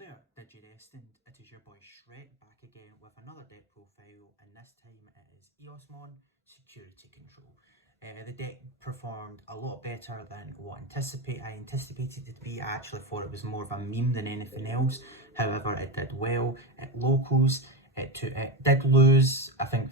there, Digirestined, it is your boy Shrek back again with another deck profile, and this time it is Eosmon Security Control. The deck performed a lot better than what I anticipated it to be. I actually thought it was more of a meme than anything else. However, it did well at locals. It did lose, I think,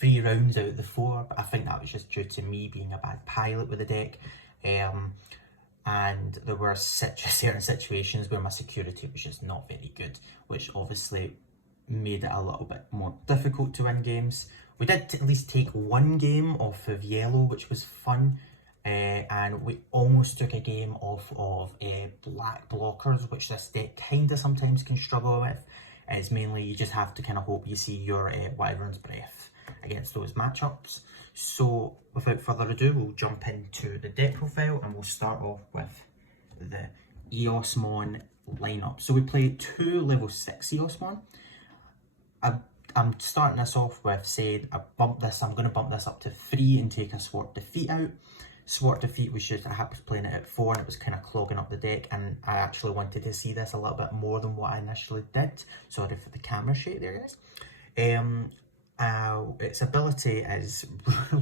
3 rounds out of the 4, but I think that was just due to me being a bad pilot with the deck. And there were certain situations where my security was just not very good, which obviously made it a little bit more difficult to win games. We did at least take one game off of yellow, which was fun, and we almost took a game off of black blockers, which this deck kind of sometimes can struggle with. It's mainly you just have to kind of hope you see your Wyvern's Breath against those matchups. So without further ado, we'll jump into the deck profile and we'll start off with the Eosmon lineup. So we play 2 level 6 Eosmon. I'm starting this off with saying I'm going to bump this up to 3 and take a Swart Defeat out. Swart Defeat was just, I was playing it at 4 and it was kind of clogging up the deck, and I actually wanted to see this a little bit more than what I initially did. Sorry for the camera shake there, guys. Its ability is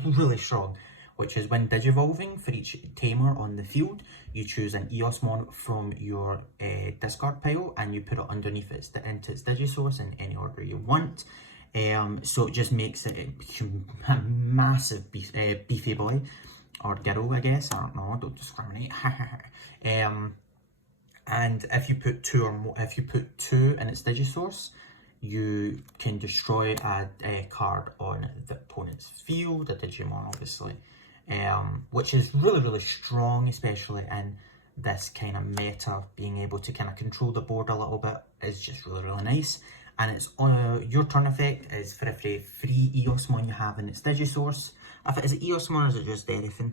really strong, which is when digivolving, for each tamer on the field, you choose an Eosmon from your discard pile and you put it underneath into its Digisource in any order you want. So it just makes it a massive beefy boy, or girl, I guess. I don't know, don't discriminate. And if you put 2 or more, if you put 2 in its Digisource, you can destroy a card on the opponent's field, a Digimon obviously, which is really strong, especially in this kind of meta. Being able to kind of control the board a little bit is just really nice. And it's your turn effect is for every 3 Eosmon you have in its Digisource. Is it Eosmon or is it just anything?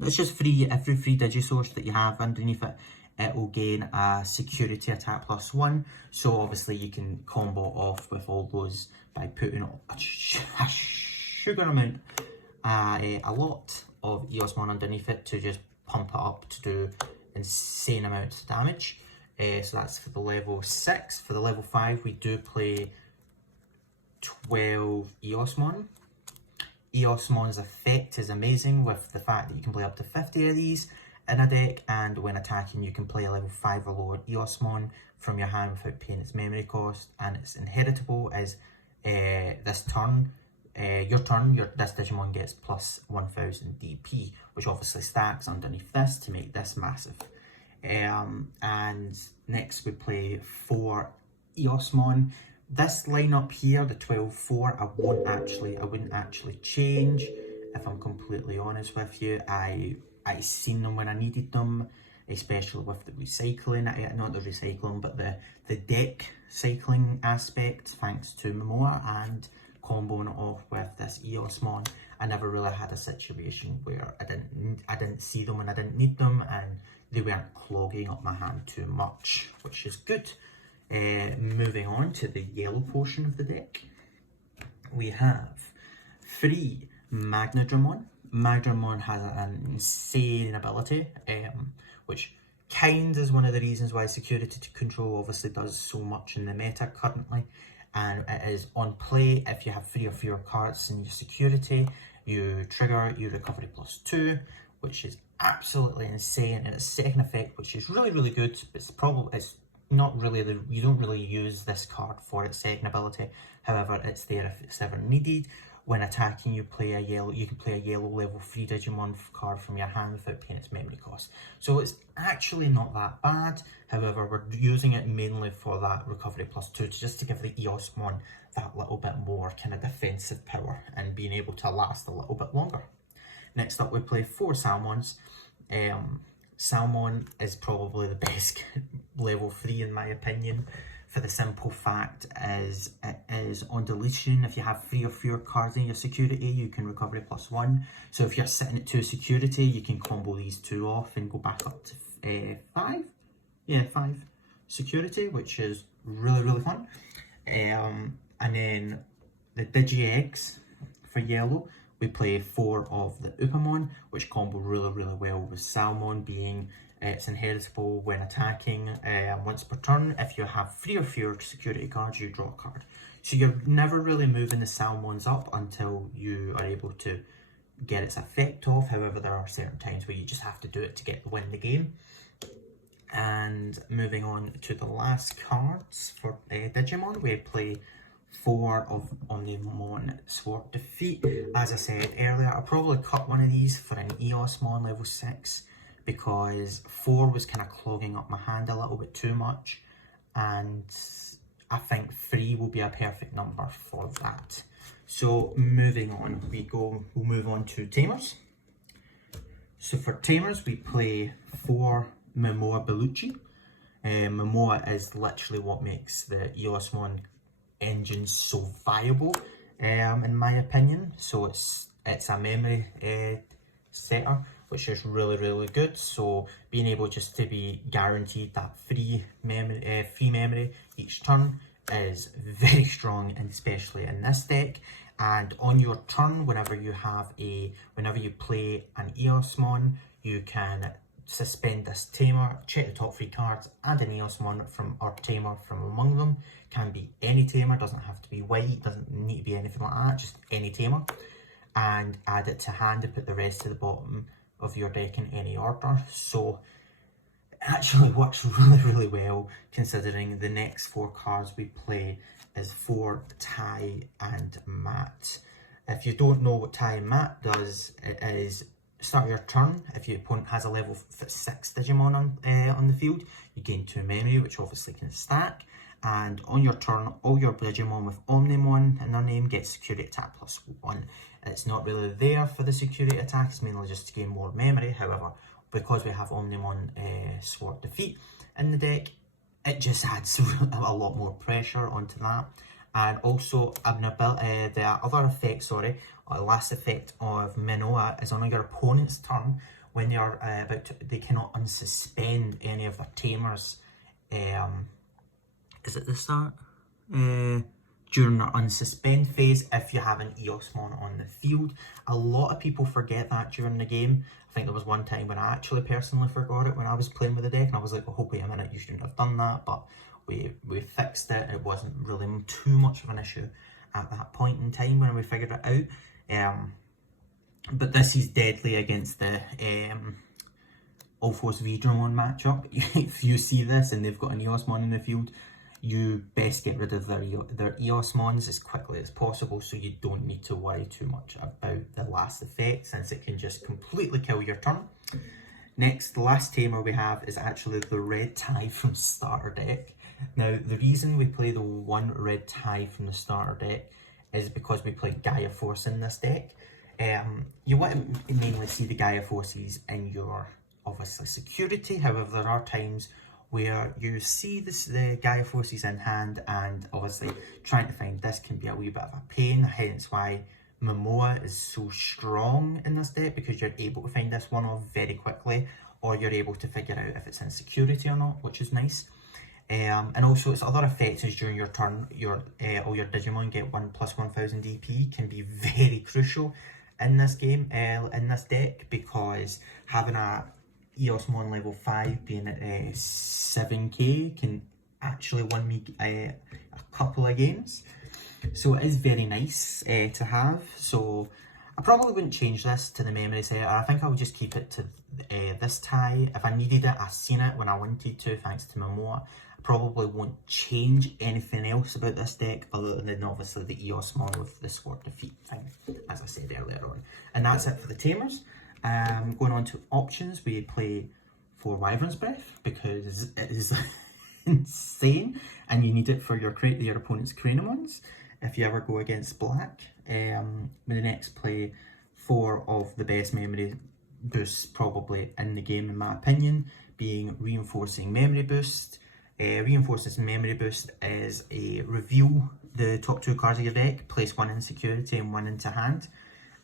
It's just every 3 Digisource that you have underneath it. It will gain a security attack +1, so obviously you can combo off with all those by putting a sugar amount, a lot of Eosmon underneath it to just pump it up to do insane amounts of damage. So that's for the level 6. For the level 5, we do play 12 Eosmon. Eosmon's effect is amazing with the fact that you can play up to 50 of these in a deck, and when attacking you can play a level 5 or lower Eosmon from your hand without paying its memory cost, and it's inheritable as this turn, this Digimon gets plus 1000 DP, which obviously stacks underneath this to make this massive. And next we play 4 Eosmon. This lineup here, the 12-4, I wouldn't actually change, if I'm completely honest with you. I seen them when I needed them, especially with the recycling, not the recycling, but the deck cycling aspect, thanks to Momoa, and comboing it off with this Eosmon. I never really had a situation where I didn't see them when I didn't need them, and they weren't clogging up my hand too much, which is good. Moving on to the yellow portion of the deck, we have 3 Magnadramon. Magnadramon has an insane ability, which kind is one of the reasons why security control obviously does so much in the meta currently. And it is on play if you have 3 or fewer cards in your security, you trigger your recovery +2, which is absolutely insane. And its second effect, which is really good, but it's not really you don't really use this card for its second ability. However, it's there if it's ever needed. When attacking, you can play a yellow level 3 Digimon card from your hand without paying its memory cost. So it's actually not that bad. However, we're using it mainly for that recovery +2, just to give the Eosmon that little bit more kind of defensive power and being able to last a little bit longer. Next up, we play 4 Salmons. Salmon is probably the best level 3 in my opinion, for the simple fact is it is on deletion. If you have 3 or fewer cards in your security, you can recovery +1. So if you're sitting at 2 security, you can combo these 2 off and go back up to 5. Yeah, 5 security, which is really fun. And then the Digi Eggs for yellow, we play 4 of the Upamon, which combo really well with Salmon being It's inheritable when attacking once per turn. If you have 3 or fewer security cards, you draw a card. So you're never really moving the Salmons up until you are able to get its effect off. However, there are certain times where you just have to do it to win the game. And moving on to the last cards for Digimon, we play 4 of Omnimon Sword Defeat. As I said earlier, I'll probably cut one of these for an Eosmon level 6 because 4 was kind of clogging up my hand a little bit too much, and I think 3 will be a perfect number for that. So moving on, we'll move on to Tamers. So for Tamers, we play 4 Momoa Bellucci. Momoa is literally what makes the Eosmon engine so viable, in my opinion. So it's a memory setter, which is really good. So being able just to be guaranteed that free memory each turn is very strong, and especially in this deck. And on your turn, whenever you play an Eosmon, you can suspend this tamer, check the top 3 cards, add an Eosmon or tamer from among them. Can be any tamer, doesn't have to be white, doesn't need to be anything like that, just any tamer. And add it to hand and put the rest to the bottom of your deck in any order. So it actually works really well, considering the next 4 cards we play is 4 Tai and Mat. If you don't know what Tai and Mat does, it is start your turn. If your opponent has a level 6 Digimon on the field, you gain 2 memory, which obviously can stack. And on your turn, all your Digimon with Omnimon in their name get security attack +1. It's not really there for the security attack, it's mainly just to gain more memory. However, because we have Omnimon Sword Defeat in the deck, it just adds a lot more pressure onto that. And also, the other effect, last effect of Minoa is on your opponent's turn. When they are they cannot unsuspend any of their tamers. Is it the start? During their unsuspend phase, if you have an Eosmon on the field. A lot of people forget that during the game. I think there was one time when I actually personally forgot it when I was playing with the deck, and I was like, oh wait a minute, you shouldn't have done that, but we fixed it. It wasn't really too much of an issue at that point in time when we figured it out. But this is deadly against the Ulfos Vidramon matchup. If you see this and they've got an Eosmon in the field, you best get rid of their Eosmons as quickly as possible, so you don't need to worry too much about the last effect, since it can just completely kill your turn. Next, the last tamer we have is actually the red tie from starter deck. Now, the reason we play the 1 red tie from the starter deck is because we play Gaia Force in this deck. You want to mainly see the Gaia Forces in your, obviously, security. However, there are times where you see the Gaia Forces in hand, and obviously trying to find this can be a wee bit of a pain, hence why Momoa is so strong in this deck, because you're able to find this one off very quickly, or you're able to figure out if it's in security or not, which is nice. And also its other effects is during your turn, all your Digimon get 1 + 1000 DP can be very crucial in this game, in this deck, because having a Eosmon level 5 being at 7k can actually win me a couple of games. So it is very nice to have. So I probably wouldn't change this to the memory setter. I think I would just keep it to this tie. If I needed it, I seen it when I wanted to, thanks to Momoa. I probably won't change anything else about this deck other than obviously the Eosmon with the Sword Defeat thing, as I said earlier on. And that's it for the tamers. Going on to options, we play 4 Wyvern's Breath because it is insane, and you need it for your opponent's Craniamons if you ever go against black. We next play 4 of the best memory boosts probably in the game, in my opinion, being Reinforcing Memory Boost. Reinforcing Memory Boost is a reveal the top 2 cards of your deck, place 1 in security and 1 into hand.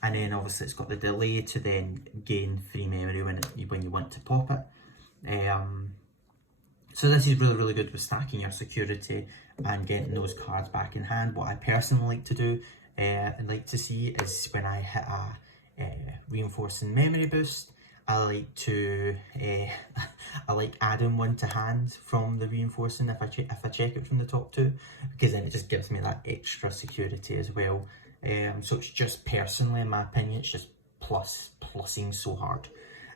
And then obviously it's got the delay to then gain 3 memory when you want to pop it. So this is really good with stacking your security and getting those cards back in hand. What I personally like to do and like to see is when I hit a Reinforcing Memory Boost, I like to I like adding one to hand from the reinforcing if I check it from the top two, because then it just gives me that extra security as well. So it's just personally, in my opinion, it's just plussing so hard.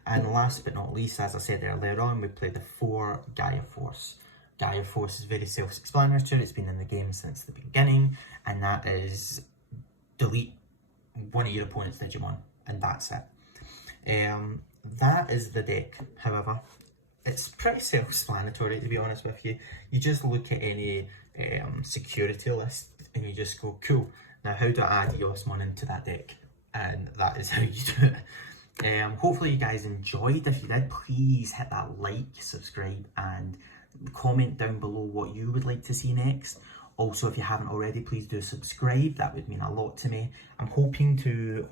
And last but not least, as I said earlier on, we play the 4 Gaia Force. Gaia Force is very self-explanatory. It's been in the game since the beginning, and that is delete one of your opponent's Digimon, and that's it. That is the deck. However, it's pretty self-explanatory, to be honest with you. You just look at any security list and you just go, cool, now how do I add Eosmon into that deck? And that is how you do it. Hopefully you guys enjoyed. If you did, please hit that like, subscribe, and comment down below what you would like to see next. Also, if you haven't already, please do subscribe. That would mean a lot to me. I'm hoping to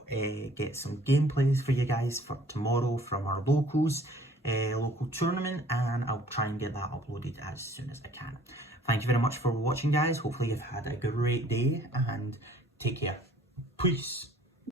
get some gameplays for you guys for tomorrow from our local tournament, and I'll try and get that uploaded as soon as I can. Thank you very much for watching, guys. Hopefully you've had a great day, and take care. Peace.